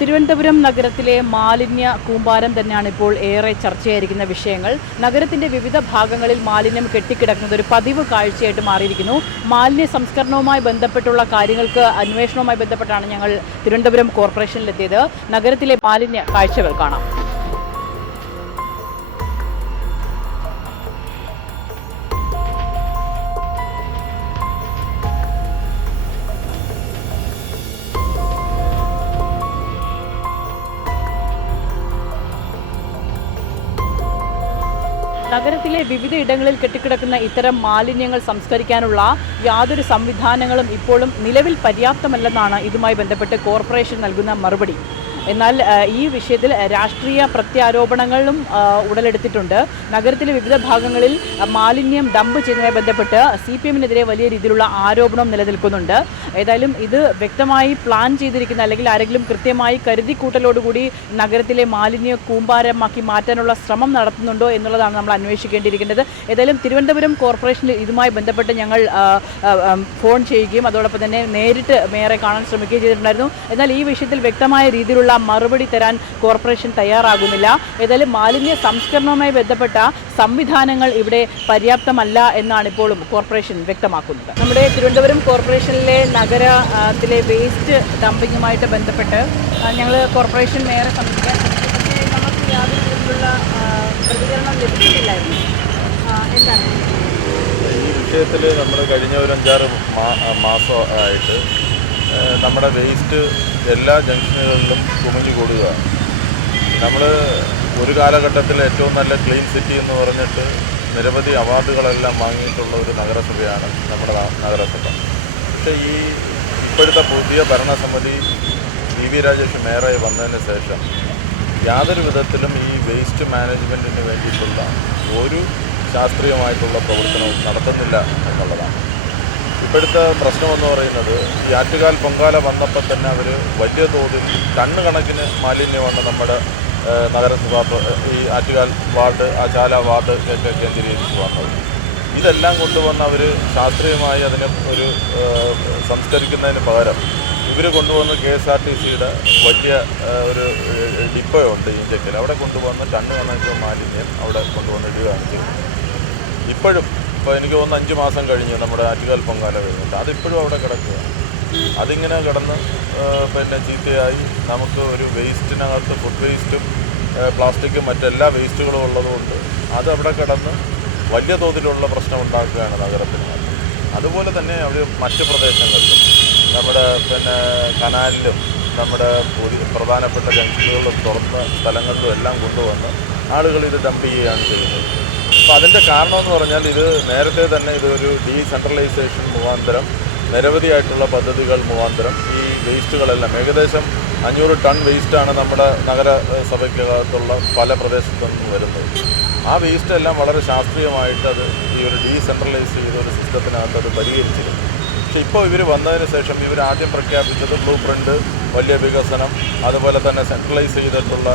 തിരുവനന്തപുരം നഗരത്തിലെ മാലിന്യ കൂമ്പാരം തന്നെയാണ് ഇപ്പോൾ ഏറെ ചർച്ചയായിരിക്കുന്ന വിഷയങ്ങൾ. നഗരത്തിന്റെ വിവിധ ഭാഗങ്ങളിൽ മാലിന്യം കെട്ടിക്കിടക്കുന്നത് ഒരു പതിവ് കാഴ്ചയായിട്ട് മാറിയിരിക്കുന്നു. മാലിന്യ സംസ്കരണവുമായി ബന്ധപ്പെട്ടുള്ള കാര്യങ്ങൾക്ക് അന്വേഷണവുമായി ബന്ധപ്പെട്ടാണ് ഞങ്ങൾ തിരുവനന്തപുരം കോർപ്പറേഷനിലെത്തിയത്. നഗരത്തിലെ മാലിന്യ കാഴ്ചകൾ കാണാം. നഗരത്തിലെ വിവിധ ഇടങ്ങളിൽ കെട്ടിക്കിടക്കുന്ന ഇത്തരം മാലിന്യങ്ങൾ സംസ്കരിക്കാനുള്ള യാതൊരു സംവിധാനങ്ങളും ഇപ്പോഴും നിലവിൽ പര്യാപ്തമല്ലെന്നാണ് ഇതുമായി ബന്ധപ്പെട്ട് കോർപ്പറേഷൻ നൽകുന്ന മറുപടി. എന്നാൽ ഈ വിഷയത്തിൽ രാഷ്ട്രീയ പ്രത്യാരോപണങ്ങളും ഉടലെടുത്തിട്ടുണ്ട്. നഗരത്തിലെ വിവിധ ഭാഗങ്ങളിൽ മാലിന്യം ഡംപ് ചെയ്യുന്നതുമായി ബന്ധപ്പെട്ട് CPM-നെതിരെ വലിയ രീതിയിലുള്ള ആരോപണം നിലനിൽക്കുന്നുണ്ട്. ഏതായാലും ഇത് വ്യക്തമായി പ്ലാൻ ചെയ്തിരിക്കുന്ന അല്ലെങ്കിൽ ആരെങ്കിലും കൃത്യമായി കരുതിക്കൂട്ടലോടുകൂടി നഗരത്തിലെ മാലിന്യ കൂമ്പാരമാക്കി മാറ്റാനുള്ള ശ്രമം നടത്തുന്നുണ്ടോ എന്നുള്ളതാണ് നമ്മൾ അന്വേഷിക്കേണ്ടിയിരിക്കുന്നത്. ഏതായാലും തിരുവനന്തപുരം കോർപ്പറേഷനിൽ ഇതുമായി ബന്ധപ്പെട്ട് ഞങ്ങൾ ഫോൺ ചെയ്യുകയും അതോടൊപ്പം തന്നെ നേരിട്ട് മേയറെ കാണാൻ ശ്രമിക്കുകയും ചെയ്തിട്ടുണ്ടായിരുന്നു. എന്നാൽ ഈ വിഷയത്തിൽ വ്യക്തമായ രീതിയിലുള്ള മറുപടി തരാൻ കോർപ്പറേഷൻ തയ്യാറാകുന്നില്ല. ഏതായാലും മാലിന്യ സംസ്കരണവുമായി ബന്ധപ്പെട്ട സംവിധാനങ്ങൾ ഇവിടെ പര്യാപ്തമല്ല എന്നാണ് ഇപ്പോഴും കോർപ്പറേഷൻ വ്യക്തമാക്കുന്നത്. നമ്മുടെ തിരുവനന്തപുരം കോർപ്പറേഷനിലെ നഗരത്തിലെ വേസ്റ്റ് ഡംപിങ്ങുമായിട്ട് ബന്ധപ്പെട്ട് ഞങ്ങൾ കോർപ്പറേഷൻ മേയറെ സമീപിക്കാൻ നമുക്ക് യാതൊരു രീതിയിലുള്ള പ്രതികരണം ലഭിച്ചിട്ടില്ലായിരുന്നു. എന്താണ് ഈ വിഷയത്തിൽ നമ്മൾ കഴിഞ്ഞ ഒരു 5-6 മാസമായിട്ട് നമ്മുടെ വേസ്റ്റ് എല്ലാ ജംഗ്ഷനുകളിലും കുമിഞ്ഞു കൂടുക. നമ്മൾ ഒരു കാലഘട്ടത്തിൽ ഏറ്റവും നല്ല ക്ലീൻ സിറ്റി എന്ന് പറഞ്ഞിട്ട് നിരവധി അവാർഡുകളെല്ലാം വാങ്ങിയിട്ടുള്ള ഒരു നഗരസഭയാണ് നമ്മുടെ നഗരസഭ. പക്ഷേ ഇപ്പോഴത്തെ പുതിയ ഭരണസമിതി PV രാജേഷ് മേയറായി വന്നതിന് ശേഷം യാതൊരു വിധത്തിലും ഈ വേസ്റ്റ് മാനേജ്മെൻറ്റിന് വേണ്ടിയിട്ടുള്ള ഒരു ശാസ്ത്രീയമായിട്ടുള്ള പ്രവർത്തനവും നടത്തുന്നില്ല എന്നുള്ളതാണ്. ഇപ്പോഴത്തെ പ്രശ്നമെന്ന് പറയുന്നത് ഈ ആറ്റുകാൽ പൊങ്കാല വന്നപ്പോൾ തന്നെ അവർ വലിയ തോതിൽ ടണ്ണ് കണക്കിന് മാലിന്യമാണ് നമ്മുടെ നഗരസഭ ഈ ആറ്റുകാൽ വാർഡ് ചാല വാർഡ് ഒക്കെ കേന്ദ്രീകരിച്ച് വന്നത്. ഇതെല്ലാം കൊണ്ടുവന്ന് അവർ ശാസ്ത്രീയമായി അതിനെ ഒരു സംസ്കരിക്കുന്നതിന് പകരം ഇവർ കൊണ്ടുവന്ന് KSRTCയുടെ വലിയ ഒരു ഡിപ്പോയുണ്ട് ഇഞ്ചക്കിൽ, അവിടെ കൊണ്ടുവന്ന് ടണ്ണ് കണക്കിന് മാലിന്യം അവിടെ കൊണ്ടുവന്ന് ഇടുകയാണ് ചെയ്യുന്നത്. ഇപ്പോൾ എനിക്ക് തോന്നുന്നു 5 മാസം കഴിഞ്ഞ് നമ്മുടെ ആറ്റുകാൽ പൊങ്കാല വരുന്നുണ്ട്, അതിപ്പോഴും അവിടെ കിടക്കുക. അതിങ്ങനെ കിടന്ന് ചീത്തയായി നമുക്ക് ഒരു വേസ്റ്റിനകത്ത് ഫുഡ് വേസ്റ്റും പ്ലാസ്റ്റിക്കും മറ്റെല്ലാ വേസ്റ്റുകളും ഉള്ളതുകൊണ്ട് അതവിടെ കിടന്ന് വലിയ തോതിലുള്ള പ്രശ്നം ഉണ്ടാക്കുകയാണ് നഗരത്തിനകത്ത്. അതുപോലെ തന്നെ അവർ മറ്റ് പ്രദേശങ്ങളിലും നമ്മുടെ കനാലിലും നമ്മുടെ പ്രധാനപ്പെട്ട ജംഗ്ഷനുകളിലും തുറന്ന സ്ഥലങ്ങളിലും എല്ലാം കൊണ്ടുവന്ന് ആളുകൾ ഇത് ഡംപ് ചെയ്യുകയാണ് ചെയ്യുന്നത്. അപ്പോൾ അതിൻ്റെ കാരണമെന്ന് പറഞ്ഞാൽ ഇത് നേരത്തെ തന്നെ ഇതൊരു ഡീസെൻട്രലൈസേഷൻ മുഖാന്തരം നിരവധിയായിട്ടുള്ള പദ്ധതികൾ മുഖാന്തരം ഈ വേസ്റ്റുകളെല്ലാം ഏകദേശം 500 ടൺ വേസ്റ്റാണ് നമ്മുടെ നഗരസഭയ്ക്കകത്തുള്ള പല പ്രദേശത്തു നിന്നും വരുന്നത്. ആ വേസ്റ്റെല്ലാം വളരെ ശാസ്ത്രീയമായിട്ട് അത് ഈ ഒരു ഡീസെൻട്രലൈസ് ചെയ്ത ഒരു സിസ്റ്റത്തിനകത്ത് അത് പരിഹരിച്ചിരുന്നു. പക്ഷേ ഇപ്പോൾ ഇവർ വന്നതിന് ശേഷം ഇവർ ആദ്യം പ്രഖ്യാപിച്ചത് ബ്ലൂ പ്രിൻ്റ്, വലിയ വികസനം, അതുപോലെ തന്നെ സെൻട്രലൈസ് ചെയ്തിട്ടുള്ള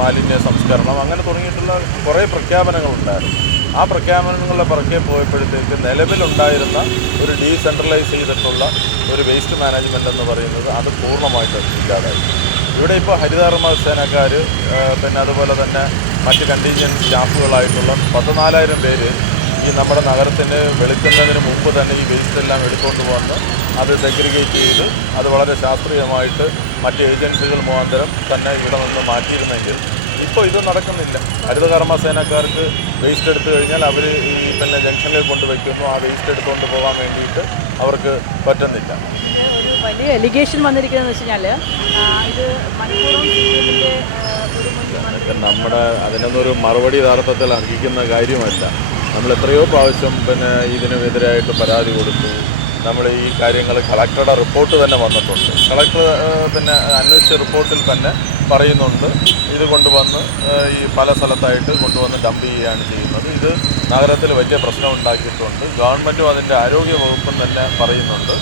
മാലിന്യ സംസ്കരണം, അങ്ങനെ തുടങ്ങിയിട്ടുള്ള കുറേ പ്രഖ്യാപനങ്ങളുണ്ടായിരുന്നു. ആ പ്രഖ്യാപനങ്ങളുടെ പുറകെ പോയപ്പോഴത്തേക്ക് നിലവിലുണ്ടായിരുന്ന ഒരു ഡീസെൻട്രലൈസ് ചെയ്തിട്ടുള്ള ഒരു വേസ്റ്റ് മാനേജ്മെൻറ്റ് എന്ന് പറയുന്നത് അത് പൂർണ്ണമായിട്ട് ഇല്ലാതായി. ഇവിടെ ഇപ്പോൾ ഹരിതകർമ്മ സേനക്കാർ അതുപോലെ തന്നെ മറ്റ് കണ്ടീജൻറ്റ് സ്റ്റാഫുകളായിട്ടുള്ള 14,000 പേര് ഈ നമ്മുടെ നഗരത്തിന് വെളുക്കുന്നതിന് മുമ്പ് തന്നെ ഈ വേസ്റ്റെല്ലാം എടുത്തുകൊണ്ട് വന്ന് അത് സെഗ്രിഗേറ്റ് ചെയ്ത് അത് വളരെ ശാസ്ത്രീയമായിട്ട് മറ്റ് ഏജൻസികൾ മുഖാന്തരം തന്നെ ഇവിടെ നിന്ന് മാറ്റിയിരുന്നെങ്കിൽ ഇപ്പോൾ ഇത് നടക്കുന്നില്ല. ഹരിതകർമ്മ സേനക്കാർക്ക് വേസ്റ്റ് എടുത്തു കഴിഞ്ഞാൽ അവർ ഈ ജംഗ്ഷനിൽ കൊണ്ടുവയ്ക്കുന്നു, ആ വേസ്റ്റ് എടുത്തുകൊണ്ട് പോകാൻ വേണ്ടിയിട്ട് അവർക്ക് പറ്റുന്നില്ല. ഒരു വലിയ എലിഗേഷൻ വന്നിരിക്കുന്നതെന്ന് വെച്ച് കഴിഞ്ഞാൽ ഇത് നമ്മുടെ അതിനൊന്നൊരു മറുപടി യഥാർത്ഥത്തിൽ അർഹിക്കുന്ന കാര്യമല്ല. നമ്മൾ എത്രയോ പ്രാവശ്യം ഇതിനെതിരായിട്ട് പരാതി കൊടുത്തു. നമ്മൾ ഈ കാര്യങ്ങൾ കളക്ടറുടെ റിപ്പോർട്ട് തന്നെ വന്നിട്ടുണ്ട്. കളക്ടർ അന്വേഷിച്ച റിപ്പോർട്ടിൽ തന്നെ പറയുന്നുണ്ട് ഇത് കൊണ്ടുവന്ന് ഈ പല സ്ഥലത്തായിട്ട് കൊണ്ടുവന്ന് ഡംപ് ചെയ്യുകയാണ് ചെയ്യുന്നത്. ഇത് നഗരത്തിൽ വലിയ പ്രശ്നം ഉണ്ടാക്കിയിട്ടുണ്ട്. ഗവൺമെൻറ്റും അതിൻ്റെ ആരോഗ്യ വകുപ്പും തന്നെ പറയുന്നുണ്ട്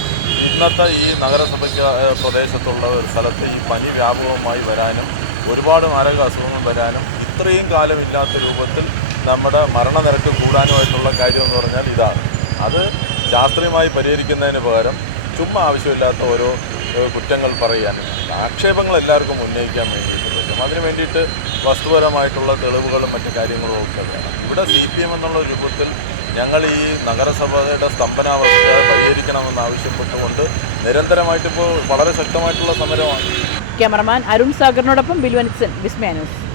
ഇന്നത്തെ ഈ നഗരസഭയ്ക്ക് പ്രദേശത്തുള്ള ഒരു സ്ഥലത്ത് ഈ പനി വ്യാപകമായി വരാനും ഒരുപാട് മാരക അസുഖങ്ങൾ വരാനും ഇത്രയും കാലമില്ലാത്ത രൂപത്തിൽ നമ്മുടെ മരണനിരക്ക് കൂടാനുമായിട്ടുള്ള കാര്യമെന്ന് പറഞ്ഞാൽ ഇതാണ്. അത് ശാസ്ത്രീയമായി പരിഹരിക്കുന്നതിന് പകരം ചുമ്മാ ആവശ്യമില്ലാത്ത ഓരോ കുറ്റങ്ങൾ പറയാൻ ആക്ഷേപങ്ങൾ എല്ലാവർക്കും ഉന്നയിക്കാൻ വേണ്ടിയിട്ട് പറ്റും. അതിന് വേണ്ടിയിട്ട് വസ്തുപരമായിട്ടുള്ള തെളിവുകളും മറ്റു കാര്യങ്ങളും ഒക്കെ വേണം. ഇവിടെ CPM എന്നുള്ള രൂപത്തിൽ ഞങ്ങൾ ഈ നഗരസഭയുടെ സ്തംഭനാവസ്ഥ പരിഹരിക്കണമെന്ന് ആവശ്യപ്പെട്ടുകൊണ്ട് നിരന്തരമായിട്ടിപ്പോൾ വളരെ ശക്തമായിട്ടുള്ള സമരമാണ്. ക്യാമറമാൻ അരുൺ സാഗറിനോടൊപ്പം ബിൽവൻസൻ, വിസ്മയ ന്യൂസ്.